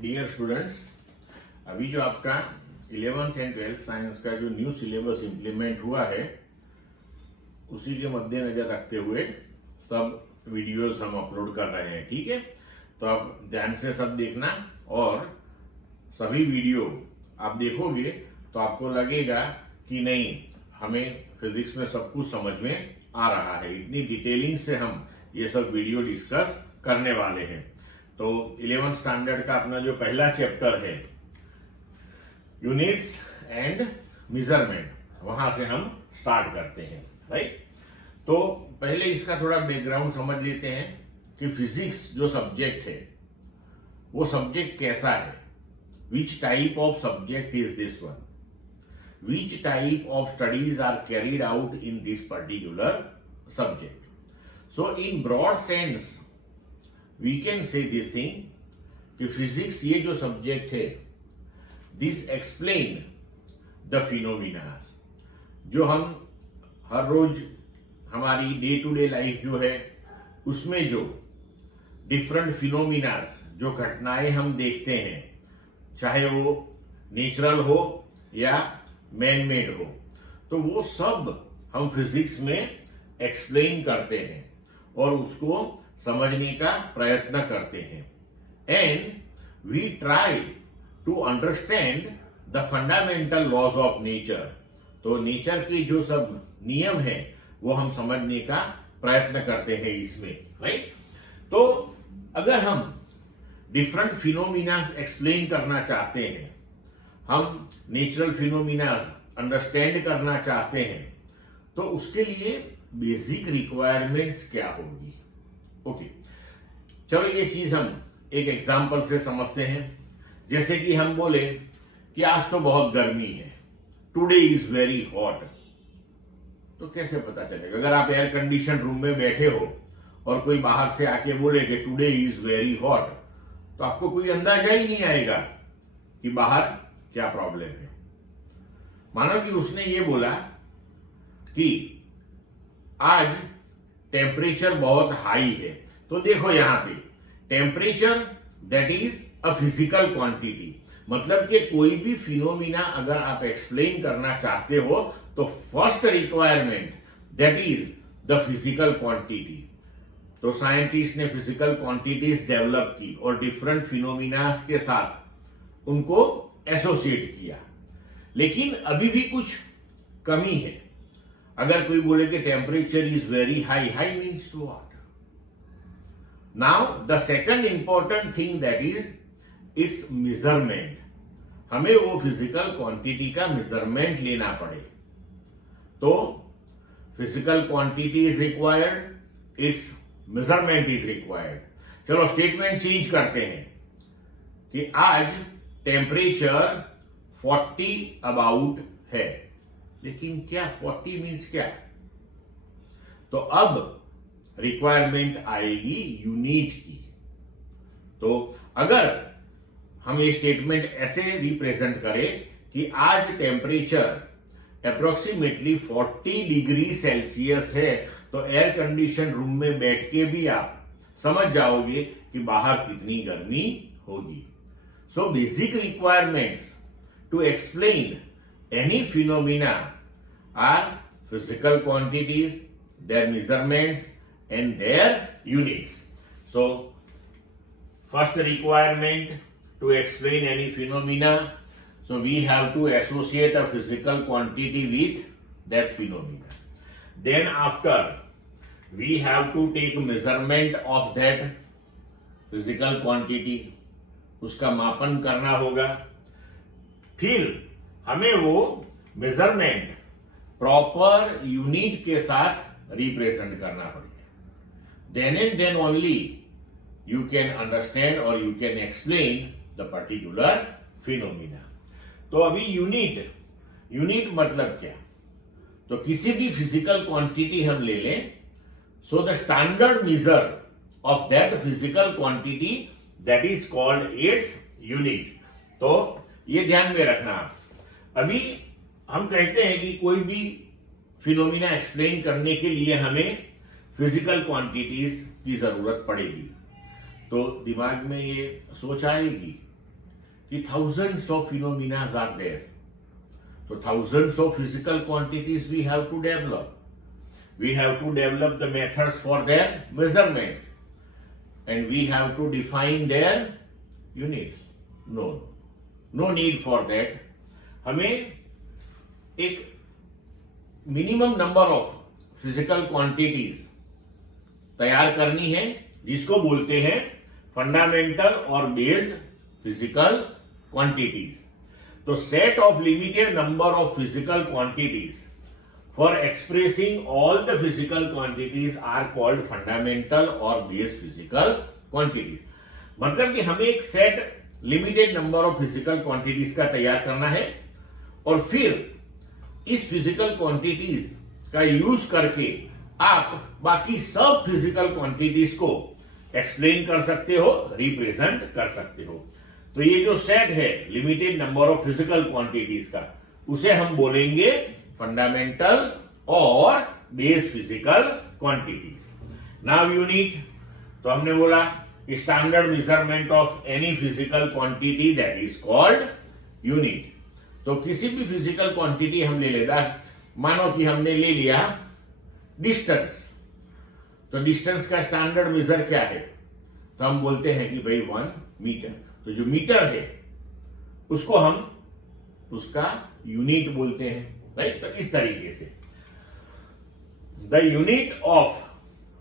Dear students, अभी जो आपका 11th एंड 12th साइंस का जो न्यू सिलेबस इम्प्लीमेंट हुआ है उसी के मद्देनजर रखते हुए सब वीडियोस हम अपलोड कर रहे हैं। ठीक है, तो आप ध्यान से सब देखना और सभी वीडियो आप देखोगे तो आपको लगेगा कि नहीं, हमें फिजिक्स में सब कुछ समझ में आ रहा है। इतनी डिटेलिंग से हम ये सब वीडियो डिस्कस करने वाले हैं। तो 11th स्टैंडर्ड का अपना जो पहला चैप्टर है यूनिट्स एंड मेजरमेंट, वहां से हम स्टार्ट करते हैं। राइट, तो पहले इसका थोड़ा बैकग्राउंड समझ लेते हैं कि फिजिक्स जो सब्जेक्ट है वो सब्जेक्ट कैसा है। Which type of subject is this one, which type of studies are carried out in this particular subject. So in broad sense we can say this thing कि फिजिक्स ये जो subject है this explain the phenomenas, जो हम हर रोज हमारी day to day life जो है उसमें जो डिफरेंट फिनोमिनास, जो घटनाएं हम देखते हैं, चाहे वो नेचुरल हो या मैन मेड हो, तो वो सब हम फिजिक्स में एक्सप्लेन करते हैं और उसको समझने का प्रयत्न करते हैं। And we try to understand the fundamental laws of nature. तो नेचर के जो सब नियम है वो हम समझने का प्रयत्न करते हैं इसमें। राइट, तो अगर हम डिफरेंट फिनोमिनास एक्सप्लेन करना चाहते हैं, हम नेचुरल फिनोमिनास अंडरस्टैंड करना चाहते हैं, तो उसके लिए बेसिक रिक्वायरमेंट्स क्या होगी। ओके, चलो ये चीज हम एक एग्जांपल से समझते हैं। जैसे कि हम बोले कि आज तो बहुत गर्मी है, टुडे इज वेरी हॉट, तो कैसे पता चलेगा? अगर आप एयर कंडीशन रूम में बैठे हो और कोई बाहर से आके बोले कि टुडे इज वेरी हॉट, तो आपको कोई अंदाजा ही नहीं आएगा कि बाहर क्या प्रॉब्लम है। मानो कि उसने ये बोला कि आज टेम्परेचर बहुत हाई है, तो देखो यहां पे temperature that is a physical quantity, मतलब कि कोई भी फिनोमिना अगर आप एक्सप्लेन करना चाहते हो तो first requirement that is the physical quantity. तो साइंटिस्ट ने फिजिकल क्वांटिटीज डेवलप की और डिफरेंट फिनोमिनास के साथ उनको एसोसिएट किया। लेकिन अभी भी कुछ कमी है। अगर कोई बोले कि temperature is very high, high means what? Now the second important thing that is it's measurement. हमें वो फिजिकल क्वांटिटी का मेजरमेंट लेना पड़े, तो physical quantity is required, it's measurement is required. चलो स्टेटमेंट चेंज करते हैं कि आज टेम्परेचर 40 अबाउट है, लेकिन क्या 40 मीन्स क्या? तो अब रिक्वायरमेंट आएगी यूनिट की। तो अगर हम ये स्टेटमेंट ऐसे रिप्रेजेंट करें कि आज टेम्परेचर अप्रोक्सीमेटली 40 डिग्री सेल्सियस है, तो एयर कंडीशन रूम में बैठ के भी आप समझ जाओगे कि बाहर कितनी गर्मी होगी। So basic requirements to explain any phenomena are physical quantities, their measurements and their units. So first requirement to explain any phenomena, so we have to associate a physical quantity with that phenomena. Then after we have to take measurement of that physical quantity, उसका मापन करना होगा। फिर हमें वो measurement proper unit के साथ represent करना पड़ेगा। Then and then only you can understand और you can explain the particular phenomena. तो अभी यूनिट मतलब क्या? तो किसी भी फिजिकल क्वांटिटी हम ले लें, so the standard measure of that physical quantity that is called its unit. तो ये ध्यान में रखना आप। अभी हम कहते हैं कि कोई भी फिनोमिना एक्सप्लेन करने के लिए हमें फिजिकल क्वांटिटीज की जरूरत पड़ेगी, तो दिमाग में ये सोच आएगी कि thousands of phenomena are there. So thousands of physical quantities we have to develop. We have to develop the methods for their measurements, and we have to define their units. No need for that. हमें एक minimum number of physical quantities तैयार करनी है, जिसको बोलते हैं fundamental और base physical quantities. तो set of limited number of physical quantities for expressing all the physical quantities are called fundamental और बेस फिजिकल क्वांटिटीज. मतलब कि हमें एक set limited number of physical quantities का तैयार करना है, और फिर इस फिजिकल क्वांटिटीज का यूज करके आप बाकी सब फिजिकल क्वांटिटीज को एक्सप्लेन कर सकते हो, रिप्रेजेंट कर सकते हो. तो ये जो सेट है limited number of physical quantities का, उसे हम बोलेंगे फंडामेंटल और base physical quantities. Now unit, तो हमने बोला standard measurement of any physical quantity that is called unit. तो किसी भी फिजिकल क्वांटिटी हम ले लेता, मानो कि हमने ले लिया डिस्टेंस, तो डिस्टेंस का स्टैंडर्ड मेजर क्या है? तो हम बोलते हैं कि भाई 1 मीटर. तो जो मीटर है उसको हम उसका यूनिट बोलते हैं, राइट. तो इस तरीके से द यूनिट ऑफ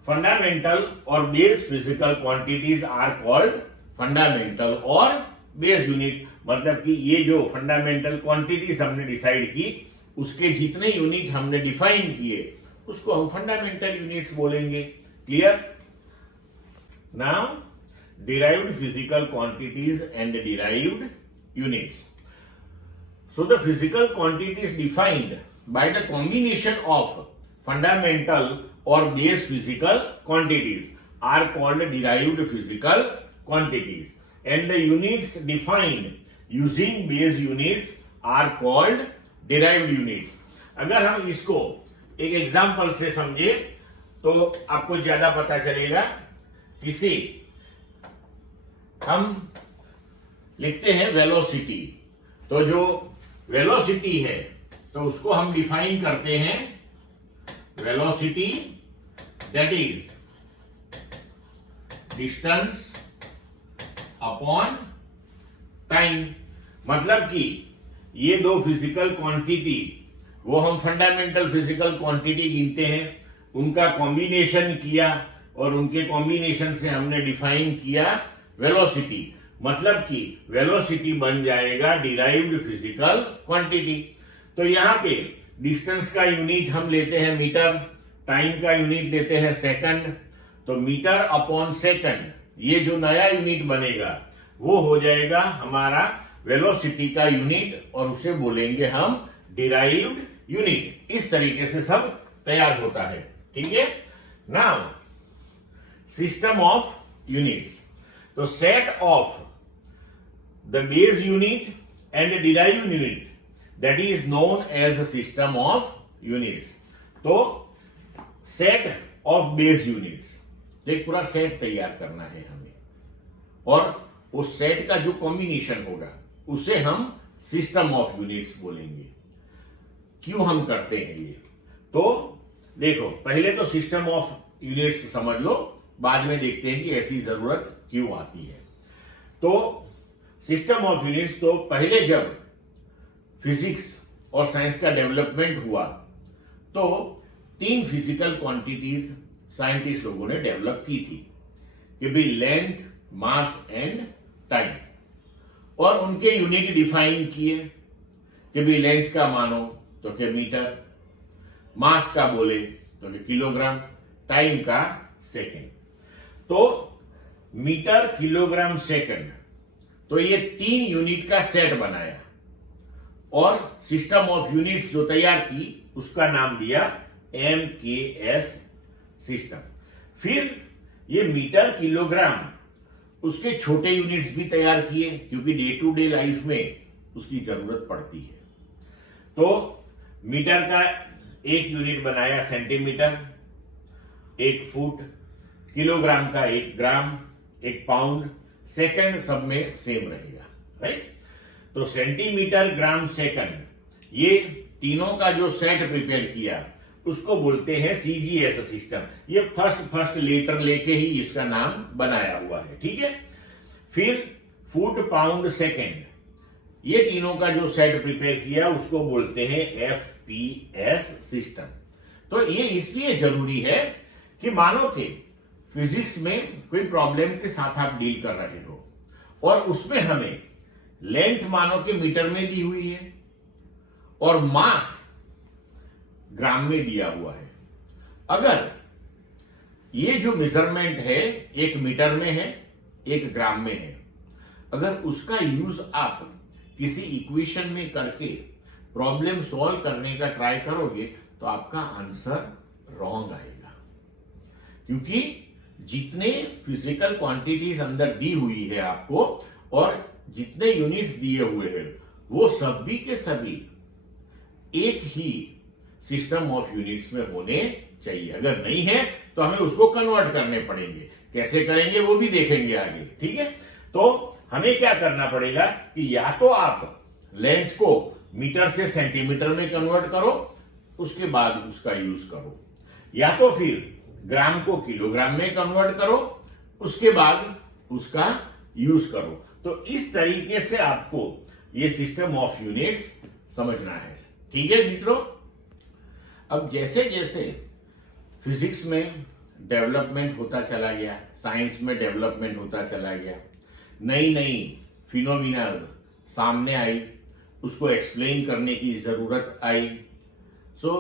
फंडामेंटल और base physical quantities are called fundamental और बेस यूनिट. मतलब कि ये जो फंडामेंटल क्वांटिटीज हमने डिसाइड की, उसके जितने यूनिट हमने डिफाइन किए उसको हम फंडामेंटल यूनिट्स बोलेंगे. Clear? Now derived physical quantities and derived units. So the physical quantities defined by the combination of fundamental or base physical quantities are called derived physical quantities, and the units defined using base units are called derived units. अगर हम इसको एक example से समझे तो आपको ज्यादा पता चलेगा. किसी हम लिखते हैं वेलोसिटी, तो जो वेलोसिटी है तो उसको हम डिफाइन करते हैं velocity that is distance upon time. मतलब कि ये दो फिजिकल क्वांटिटी वो हम फंडामेंटल फिजिकल क्वांटिटी गिनते हैं, उनका कॉम्बिनेशन किया और उनके कॉम्बिनेशन से हमने डिफाइन किया वेलोसिटी. मतलब कि वेलोसिटी बन जाएगा डिराइव्ड फिजिकल क्वांटिटी. तो यहां पे डिस्टेंस का यूनिट हम लेते हैं मीटर, टाइम का यूनिट लेते हैं सेकंड. तो मीटर अपॉन सेकंड ये जो नया यूनिट बनेगा वो हो जाएगा हमारा वेलोसिटी का यूनिट, और उसे बोलेंगे हम डिराइव्ड यूनिट. इस तरीके से सब तैयार होता है. ठीक है. Now system of units. तो set of the base unit and derived unit that is known as a system of units. तो सेट ऑफ बेस यूनिट्स, तो एक पूरा सेट तैयार करना है हमें, और उस सेट का जो कॉम्बिनेशन होगा उसे हम सिस्टम ऑफ यूनिट्स बोलेंगे. क्यों हम करते हैं ये? तो देखो, पहले तो सिस्टम ऑफ यूनिट्स समझ लो, बाद में देखते हैं कि ऐसी जरूरत क्यों आती है. तो सिस्टम ऑफ यूनिट्स, तो पहले जब फिजिक्स और साइंस का डेवलपमेंट हुआ तो 3 फिजिकल क्वांटिटीज साइंटिस्ट लोगों ने डेवलप की थी, कि भाई लेंथ, मास एंड टाइम. और उनके यूनिट डिफाइन किए कि भाई लेंथ का मानो तो कि मीटर, मास का बोले तो कि किलोग्राम, टाइम का सेकंड. तो मीटर, किलोग्राम, सेकंड, तो ये 3 यूनिट का सेट बनाया और सिस्टम ऑफ यूनिट्स जो तैयार की उसका नाम दिया MKS सिस्टम. फिर ये मीटर, किलोग्राम, उसके छोटे यूनिट्स भी तैयार किए क्योंकि डे टू डे लाइफ में उसकी जरूरत पड़ती है. तो मीटर का एक यूनिट बनाया सेंटीमीटर, 1 फुट, किलोग्राम का 1 ग्राम, 1 पाउंड, सेकंड सब में सेम रहेगा, राइट. तो सेंटीमीटर, ग्राम, सेकंड, ये तीनों का जो सेट प्रिपेयर किया उसको बोलते हैं सीजीएस सिस्टम। ये फर्स्ट लेटर लेके ही इसका नाम बनाया हुआ है, ठीक है। फिर फुट, पाउंड, सेकंड, ये तीनों का जो सेट प्रिपेयर किया उसको बोलते हैं एफपीएस सिस्टम। तो ये इसलिए जरूरी है कि मानो कि फिजिक्स में कोई प्रॉब्लम के साथ आप डील कर रहे हो और उसमें हमें लेंथ मानो कि मीटर में दी हुई है और मास ग्राम में दिया हुआ है। अगर ये जो मेजरमेंट है एक मीटर में है, एक ग्राम में है, अगर उसका यूज आप किसी इक्वेशन में करके प्रॉब्लम सॉल्व करने का ट्राई करोगे तो आपका आंसर रॉन्ग आएगा, क्योंकि जितने फिजिकल क्वांटिटीज अंदर दी हुई है आपको और जितने यूनिट्स दिए हुए हैं वो सभी के सभी एक ही सिस्टम ऑफ यूनिट्स में होने चाहिए। अगर नहीं है तो हमें उसको कन्वर्ट करने पड़ेंगे, कैसे करेंगे वो भी देखेंगे आगे, ठीक है। तो हमें क्या करना पड़ेगा कि या तो आप लेंथ को मीटर से सेंटीमीटर में कन्वर्ट करो, उसके बाद उसका यूज करो, या तो फिर ग्राम को किलोग्राम में कन्वर्ट करो, उसके बाद उसका यूज करो। तो इस तरीके से आपको ये सिस्टम ऑफ यूनिट्स समझना है, ठीक है मित्रों। अब जैसे जैसे फिजिक्स में डेवलपमेंट होता चला गया, साइंस में डेवलपमेंट होता चला गया, नई नई फिनोमिनाज सामने आई, उसको एक्सप्लेन करने की जरूरत आई। सो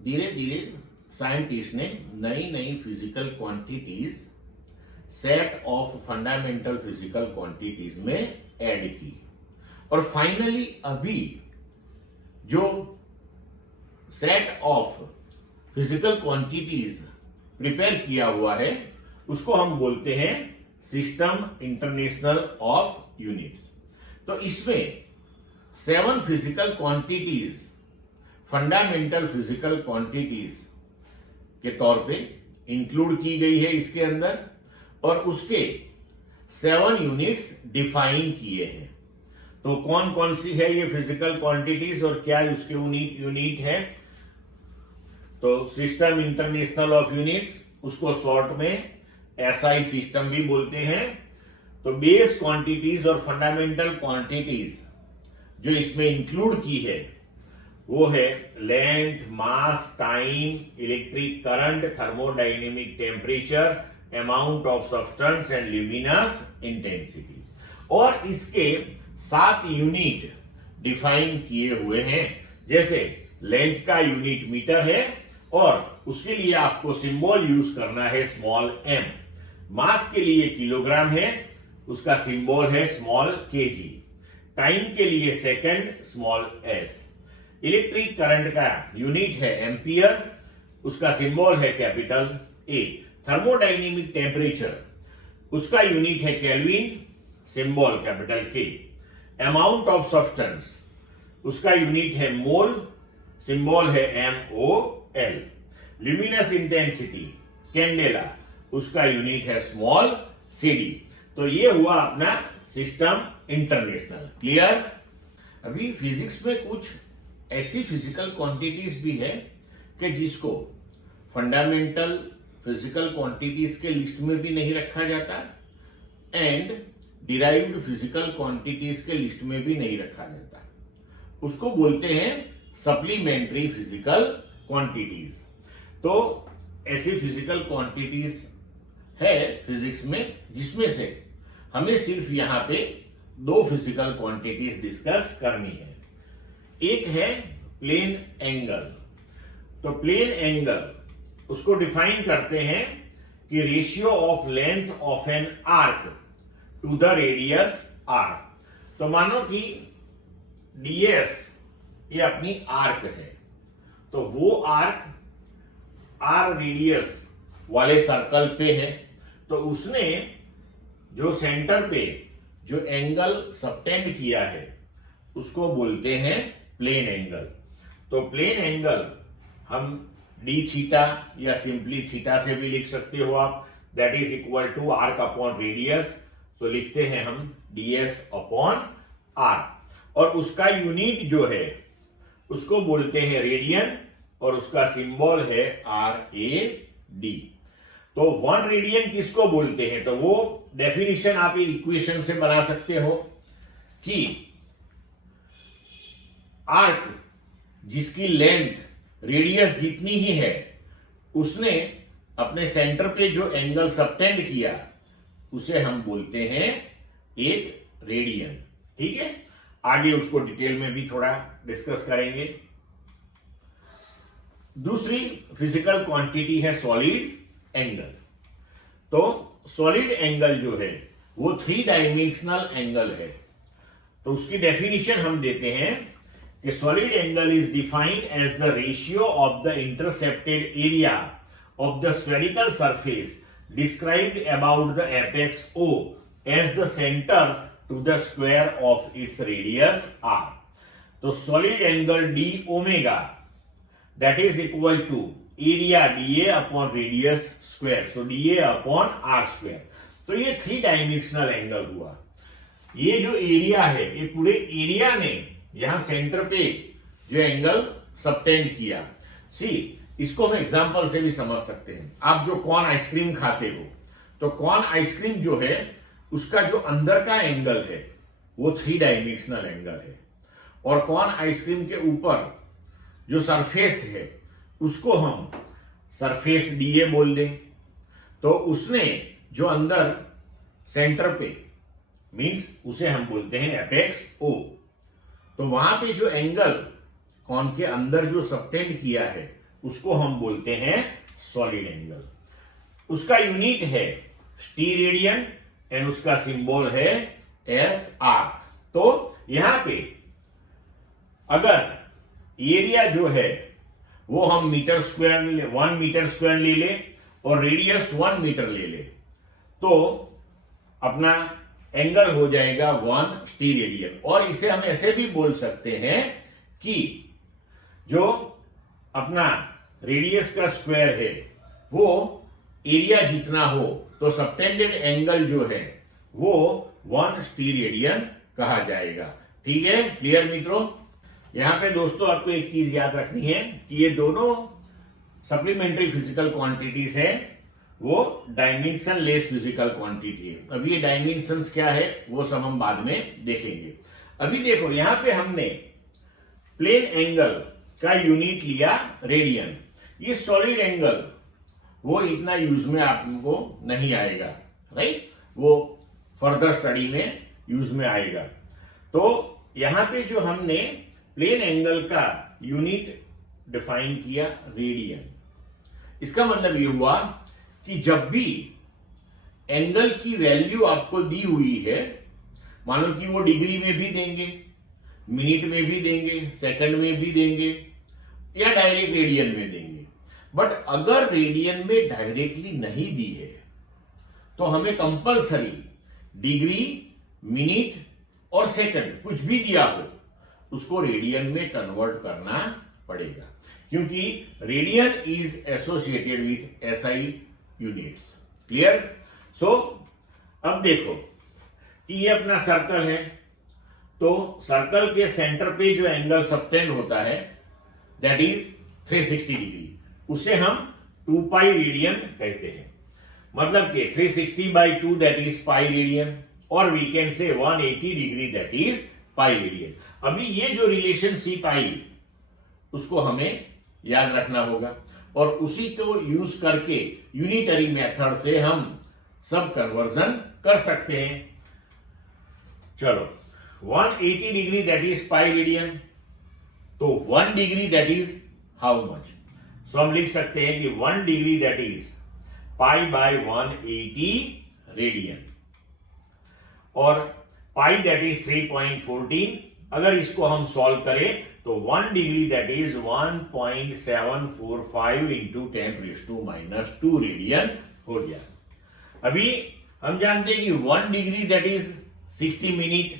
धीरे धीरे साइंटिस्ट ने नई नई physical quantities set of fundamental physical quantities में ऐड की और फाइनली अभी जो set of physical quantities prepare किया हुआ है उसको हम बोलते हैं सिस्टम इंटरनेशनल ऑफ यूनिट्स। तो इसमें 7 physical quantities fundamental physical quantities के तौर पे इंक्लूड की गई है इसके अंदर और उसके 7 यूनिट्स डिफाइन किए हैं। तो कौन कौन सी है ये फिजिकल क्वांटिटीज और क्या उसके यूनिट है? तो सिस्टम इंटरनेशनल ऑफ यूनिट्स, उसको शॉर्ट में एसआई सिस्टम भी बोलते हैं। तो बेस क्वांटिटीज और फंडामेंटल क्वांटिटीज जो इसमें इंक्लूड की है वो है length, mass, time, electric current, thermodynamic temperature, amount of substance and luminous intensity. और इसके 7 यूनिट डिफाइन किए हुए हैं। जैसे लेंथ का यूनिट मीटर है और उसके लिए आपको सिंबल यूज करना है स्मॉल m। मास के लिए किलोग्राम है, उसका सिंबल है स्मॉल kg। टाइम के लिए second, small s। Electric current का यूनिट है एम्पियर, उसका सिंबल है कैपिटल A। थर्मोडायनेमिक टेम्परेचर, उसका यूनिट है kelvin, symbol capital K। Amount of substance, उसका यूनिट है मोल, सिंबल है MOL। ल्यूमिनस इंटेंसिटी, कैंडेला, उसका यूनिट है स्मॉल CD। तो ये हुआ अपना सिस्टम इंटरनेशनल। क्लियर? अभी फिजिक्स में कुछ ऐसी फिजिकल क्वांटिटीज भी है कि जिसको फंडामेंटल फिजिकल क्वांटिटीज के लिस्ट में भी नहीं रखा जाता एंड डिराइव्ड फिजिकल क्वांटिटीज के लिस्ट में भी नहीं रखा जाता। उसको बोलते हैं सप्लीमेंट्री फिजिकल क्वांटिटीज। तो ऐसी फिजिकल क्वांटिटीज है फिजिक्स में जिसमें से हमें सिर्फ यहां पे 2 फिजिकल क्वांटिटीज डिस्कस करनी है। एक है प्लेन एंगल। तो प्लेन एंगल उसको डिफाइन करते हैं कि ratio of length of an arc to the radius r। तो मानो कि ds ये अपनी आर्क है, तो वो आर्क r रेडियस वाले सर्कल पे है, तो उसने जो सेंटर पे जो एंगल सबटेंड किया है उसको बोलते हैं प्लेन एंगल। तो प्लेन एंगल हम d थीटा या सिंपली थीटा से भी लिख सकते हो आप, that is equal to arc upon radius. तो लिखते हैं हम ds अपॉन r। और उसका यूनिट जो है उसको बोलते हैं रेडियन और उसका सिंबल है RAD। तो 1 रेडियन किसको बोलते हैं? तो वो डेफिनेशन आप इक्वेशन से बना सकते हो कि आर्क जिसकी लेंथ रेडियस जितनी ही है उसने अपने सेंटर पे जो एंगल सबटेंड किया उसे हम बोलते हैं एक रेडियन। ठीक है, आगे उसको डिटेल में भी थोड़ा डिस्कस करेंगे। दूसरी फिजिकल क्वांटिटी है सॉलिड एंगल। तो सॉलिड एंगल जो है वो 3 डायमेंशनल एंगल है। तो उसकी डेफिनेशन हम देते हैं कि solid angle is defined as the ratio of the intercepted area of the spherical surface described about the apex O as the centre to the square of its radius R। तो solid angle d omega that is equal to area dA upon radius square, so dA upon r square। तो ये 3 dimensional angle हुआ। ये जो area है ये पूरे area ने यहां सेंटर पे जो एंगल सबटेंड किया। सी, इसको हम एग्जांपल से भी समझ सकते हैं। आप जो कॉर्न आइसक्रीम खाते हो तो कॉर्न आइसक्रीम जो है उसका जो अंदर का एंगल है वो 3 डायमेंशनल एंगल है, और कॉर्न आइसक्रीम के ऊपर जो सरफेस है उसको हम सरफेस डीए बोल दें। तो उसने जो अंदर सेंटर पे मींस उसे हम बोलते हैं एपेक्स O। तो वहां पे जो एंगल कॉन के अंदर जो सबटेंड किया है उसको हम बोलते हैं सॉलिड एंगल। उसका यूनिट है टी रेडियन एंड उसका सिंबल है SR। तो यहां पे अगर एरिया जो है वो हम 1 मीटर स्क्वायर ले ले और रेडियस 1 मीटर ले ले तो अपना एंगल हो जाएगा 1 टी रेडियन। और इसे हम ऐसे भी बोल सकते हैं कि जो अपना रेडियस का स्क्वायर है वो एरिया जितना हो तो सबटेंडेड एंगल जो है वो 1 टी रेडियन कहा जाएगा। ठीक है, क्लियर मित्रों? यहां पे दोस्तों आपको एक चीज याद रखनी है कि ये दोनों सप्लीमेंट्री फिजिकल क्वांटिटीज है, वो डायमेंशन लेस फिजिकल क्वांटिटी है। अभी ये डायमेंशंस क्या है वो सब हम बाद में देखेंगे। अभी देखो यहां पे हमने प्लेन एंगल का यूनिट लिया रेडियन। ये सॉलिड एंगल वो इतना यूज में आपको नहीं आएगा, राइट? वो फर्दर स्टडी में यूज में आएगा। तो यहां पे जो हमने प्लेन एंगल का यूनिट डिफाइन किया रेडियन, इसका मतलब ये हुआ कि जब भी एंगल की वैल्यू आपको दी हुई है, मान लो कि वो डिग्री में भी देंगे, मिनट में भी देंगे, सेकंड में भी देंगे या डायरेक्ट रेडियन में देंगे, बट अगर रेडियन में डायरेक्टली नहीं दी है तो हमें कंपलसरी डिग्री, मिनट और सेकंड कुछ भी दिया हो उसको रेडियन में कन्वर्ट करना पड़ेगा, क्योंकि radian is associated with SI units. Clear? So अब देखो कि ये अपना सर्कल है, तो सर्कल के सेंटर पे जो एंगल सबटेंड होता है दैट इज 360 डिग्री, उसे हम 2 पाई रेडियन कहते हैं। मतलब कि 360/2 दैट इज पाई रेडियन, और we can say 180 degree that is pi radian. अभी ये जो रिलेशन सी पाई उसको हमें याद रखना होगा, और उसी को यूज करके यूनिटरी मेथड से हम सब कन्वर्जन कर सकते हैं। चलो 180 degree that is pi radian, तो 1 degree that is how much? So हम लिख सकते हैं कि 1 डिग्री दैट इज π/180 रेडियन, और पाई दैट इज 3.14। अगर इसको हम सॉल्व करें तो 1 degree that is 1.745 into 10⁻⁻² radian हो गया। अभी हम जानते हैं कि 1 degree that is 60 minute,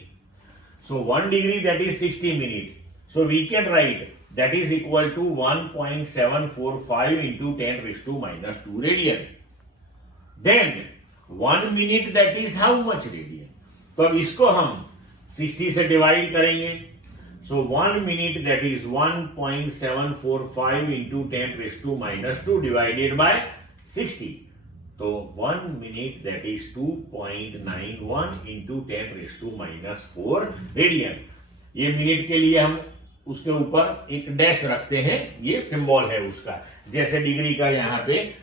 so 1 degree that is 60 minute, so we can write that is equal to 1.745 into 10⁻² radian. Then 1 minute that is how much radian? तो अब इसको हम 60 से डिवाइड करेंगे So 1 minute, that is 1.745 into 10 raised to minus 2 divided by 60. तो 1 minute, that is 2.91 into 10 raised to minus 4 radian. ये minute के लिए हम उसके ऊपर एक डैश रखते हैं, ये सिंबल है उसका, जैसे डिग्री का यहाँ पे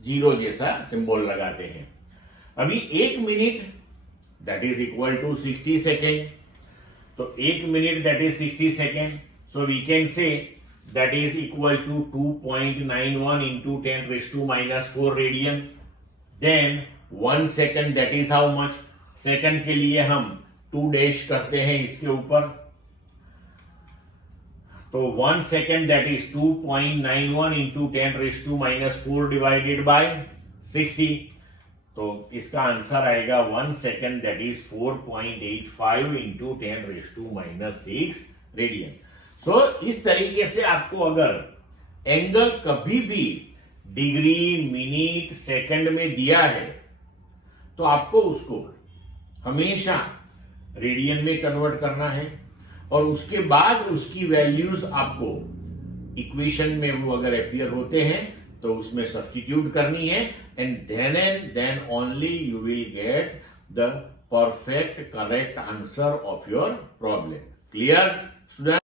जीरो जैसा सिंबल लगाते हैं. अभी 1 minute that is equal to 60 second. तो 1 minute that is 60 second. So we can say that is equal to 2.91 into 10 raise to minus 4 radian. Then 1 second that is how much. Second के लिए हम 2 dash करते हैं इसके ऊपर. तो 1 second that is 2.91 into 10 raised to minus 4 divided by 60. तो इसका आंसर आएगा 1 second that is 4.85 into 10 raised to minus 6 radian. So इस तरीके से आपको अगर एंगल कभी भी डिग्री, मिनट, सेकंड में दिया है तो आपको उसको हमेशा रेडियन में कन्वर्ट करना है और उसके बाद उसकी वैल्यूज आपको इक्वेशन में वो अगर अपीयर होते हैं तो उसमें सब्स्टिट्यूट करनी है. And then only you will get the perfect correct answer of your problem. Clear student?